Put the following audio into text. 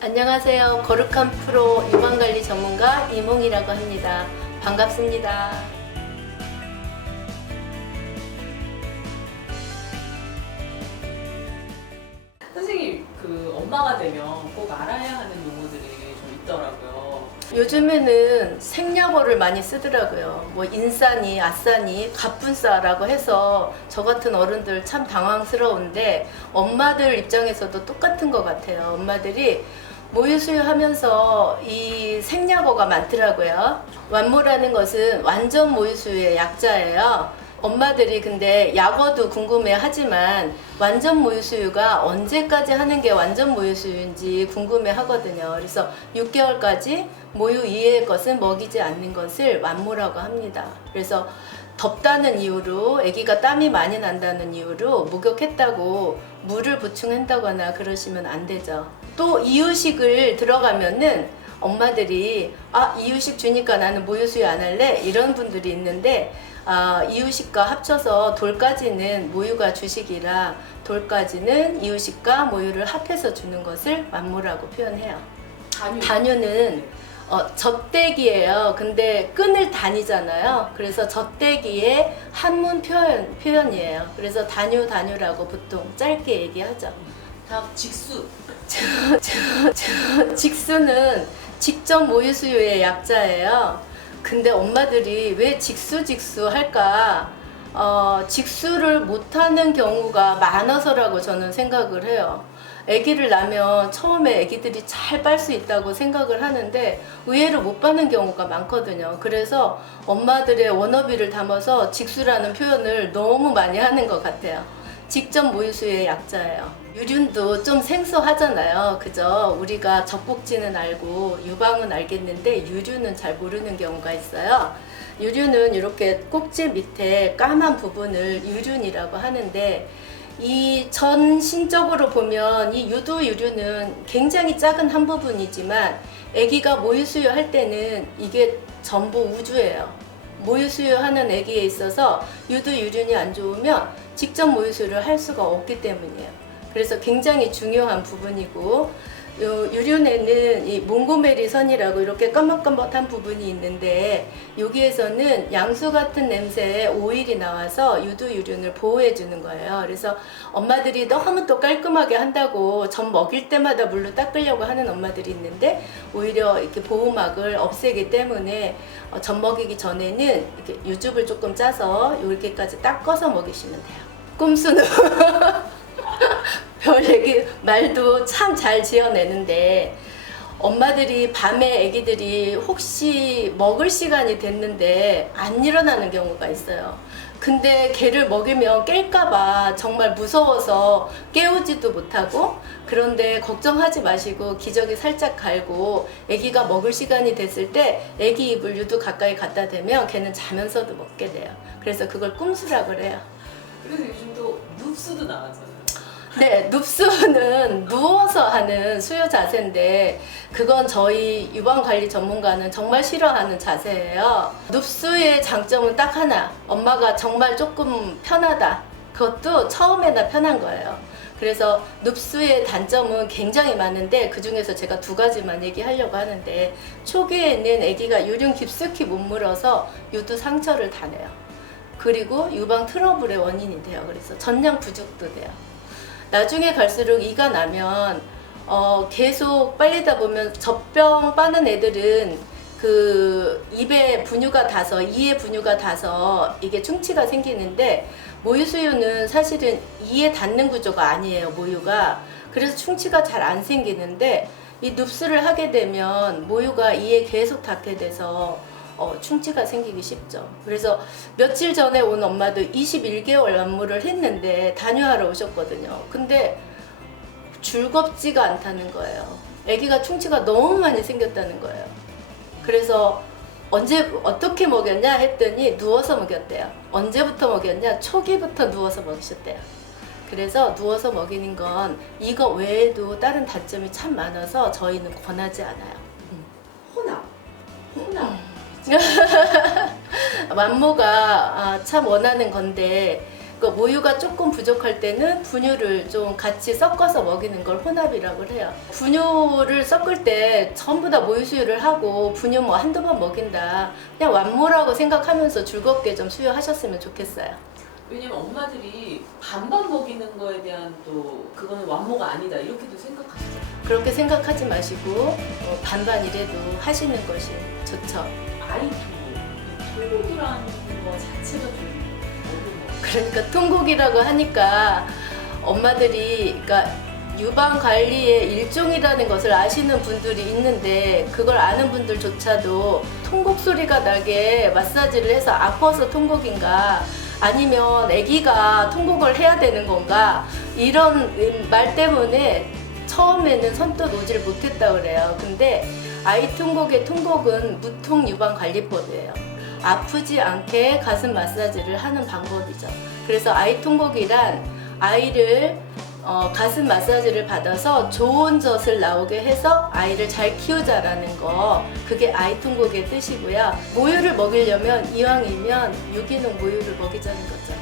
안녕하세요. 거룩한 프로 유방관리 전문가 이몽이라고 합니다. 반갑습니다. 선생님, 엄마가 되면 꼭 알아야 하는 용어들이 좀 있더라고요. 요즘에는 생략어를 많이 쓰더라고요. 뭐 인싸니, 아싸니, 갑분싸라고 해서 저 같은 어른들 참 당황스러운데 엄마들 입장에서도 똑같은 것 같아요. 엄마들이 모유수유하면서 이 생략어가 많더라고요. 완모라는 것은 완전 모유수유의 약자예요. 엄마들이 근데 약어도 궁금해하지만 완전 모유수유가 언제까지 하는 게 완전 모유수유인지 궁금해하거든요. 그래서 6개월까지 모유 이외의 것은 먹이지 않는 것을 완모라고 합니다. 그래서 덥다는 이유로 아기가 땀이 많이 난다는 이유로 목욕했다고 물을 보충한다거나 그러시면 안 되죠. 또 이유식을 들어가면은 엄마들이 이유식 주니까 나는 모유수유 안 할래? 이런 분들이 있는데 이유식과 합쳐서 돌까지는 모유가 주식이라 돌까지는 이유식과 모유를 합해서 주는 것을 완모라고 표현해요. 단유는 젖대기예요. 근데 끈을 다니잖아요. 그래서 젖대기의 한문 표현이에요. 그래서 단유라고 보통 짧게 얘기하죠. 다음 직수. 직수는 직접 모유수유의 약자예요. 근데 엄마들이 왜 직수 할까? 직수를 못하는 경우가 많아서라고 저는 생각을 해요. 아기를 낳으면 처음에 아기들이 잘 빨 수 있다고 생각을 하는데 의외로 못 빠는 경우가 많거든요. 그래서 엄마들의 워너비를 담아서 직수라는 표현을 너무 많이 하는 것 같아요. 직접 모유수유의 약자예요. 유륜도 좀 생소하잖아요. 그죠? 우리가 젖꼭지는 알고 유방은 알겠는데 유륜은 잘 모르는 경우가 있어요. 유륜은 이렇게 꼭지 밑에 까만 부분을 유륜이라고 하는데 이 전신적으로 보면 이 유두유륜은 굉장히 작은 한 부분이지만 아기가 모유수유 할 때는 이게 전부 우주예요. 모유수유하는 아기에 있어서 유두유륜이 안 좋으면 직접 모유수유를 할 수가 없기 때문이에요. 그래서 굉장히 중요한 부분이고 유륜에는 이 몽고메리 선이라고 이렇게 까맣까맣한 부분이 있는데 여기에서는 양수 같은 냄새의 오일이 나와서 유두유륜을 보호해 주는 거예요. 그래서 엄마들이 너무 또 깔끔하게 한다고 젖 먹일 때마다 물로 닦으려고 하는 엄마들이 있는데 오히려 이렇게 보호막을 없애기 때문에 젖 먹이기 전에는 이렇게 유즙을 조금 짜서 이렇게까지 닦아서 먹이시면 돼요. 꼼수는 별 얘기 말도 참 잘 지어내는데 엄마들이 밤에 아기들이 혹시 먹을 시간이 됐는데 안 일어나는 경우가 있어요. 근데 걔를 먹이면 깰까봐 정말 무서워서 깨우지도 못하고 그런데 걱정하지 마시고 기저귀 살짝 갈고 아기가 먹을 시간이 됐을 때 아기 입을 유두 가까이 갖다 대면 걔는 자면서도 먹게 돼요. 그래서 그걸 꼼수라 그래요. 그래서 요즘도 눕수도 나왔잖아요. 네, 눕수는 누워서 하는 수유 자세인데 그건 저희 유방관리 전문가는 정말 싫어하는 자세예요. 눕수의 장점은 딱 하나, 엄마가 정말 조금 편하다. 그것도 처음에나 편한 거예요. 그래서 눕수의 단점은 굉장히 많은데 그 중에서 제가 2가지만 얘기하려고 하는데 초기에는 아기가 유륜 깊숙이 못 물어서 유두 상처를 다 내요. 그리고 유방 트러블의 원인이 돼요. 그래서 전량 부죽도 돼요. 나중에 갈수록 이가 나면 계속 빨리다 보면 젖병 빠는 애들은 그 입에 분유가 닿아서 이에 분유가 닿아서 이게 충치가 생기는데 모유수유는 사실은 이에 닿는 구조가 아니에요. 모유가. 그래서 충치가 잘 안 생기는데 이 눕수를 하게 되면 모유가 이에 계속 닿게 돼서 충치가 생기기 쉽죠. 그래서 며칠 전에 온 엄마도 21개월 완모를 했는데 단유하러 오셨거든요. 근데 즐겁지가 않다는 거예요. 아기가 충치가 너무 많이 생겼다는 거예요. 그래서 어떻게 먹였냐 했더니 누워서 먹였대요. 언제부터 먹였냐? 초기부터 누워서 먹이셨대요. 그래서 누워서 먹이는 건 이거 외에도 다른 단점이 참 많아서 저희는 권하지 않아요. 혼합. 완모가 참 원하는 건데 그러니까 모유가 조금 부족할 때는 분유를 좀 같이 섞어서 먹이는 걸 혼합이라고 해요. 분유를 섞을 때 전부 다 모유 수유를 하고 분유 뭐 한두 번 먹인다. 그냥 완모라고 생각하면서 즐겁게 좀 수유하셨으면 좋겠어요. 왜냐면 엄마들이 반반 먹이는 거에 대한 또 그거는 완모가 아니다 이렇게도 생각하시죠. 그렇게 생각하지 마시고 반반이라도 하시는 것이 좋죠. 아이 통곡이라는 거 자체가 좀 어려운 거. 그러니까 통곡이라고 하니까 엄마들이 그러니까 유방 관리의 일종이라는 것을 아시는 분들이 있는데 그걸 아는 분들조차도 통곡 소리가 나게 마사지를 해서 아파서 통곡인가 아니면 아기가 통곡을 해야 되는 건가 이런 말 때문에 처음에는 선뜻 오질 못했다고 그래요. 근데 아이 통곡의 통곡은 무통 유방 관리법이에요. 아프지 않게 가슴 마사지를 하는 방법이죠. 그래서 아이 통곡이란 아이를 가슴 마사지를 받아서 좋은 젖을 나오게 해서 아이를 잘 키우자라는 거 그게 아이 통곡의 뜻이고요. 모유를 먹이려면 이왕이면 유기농 모유를 먹이자는 거죠.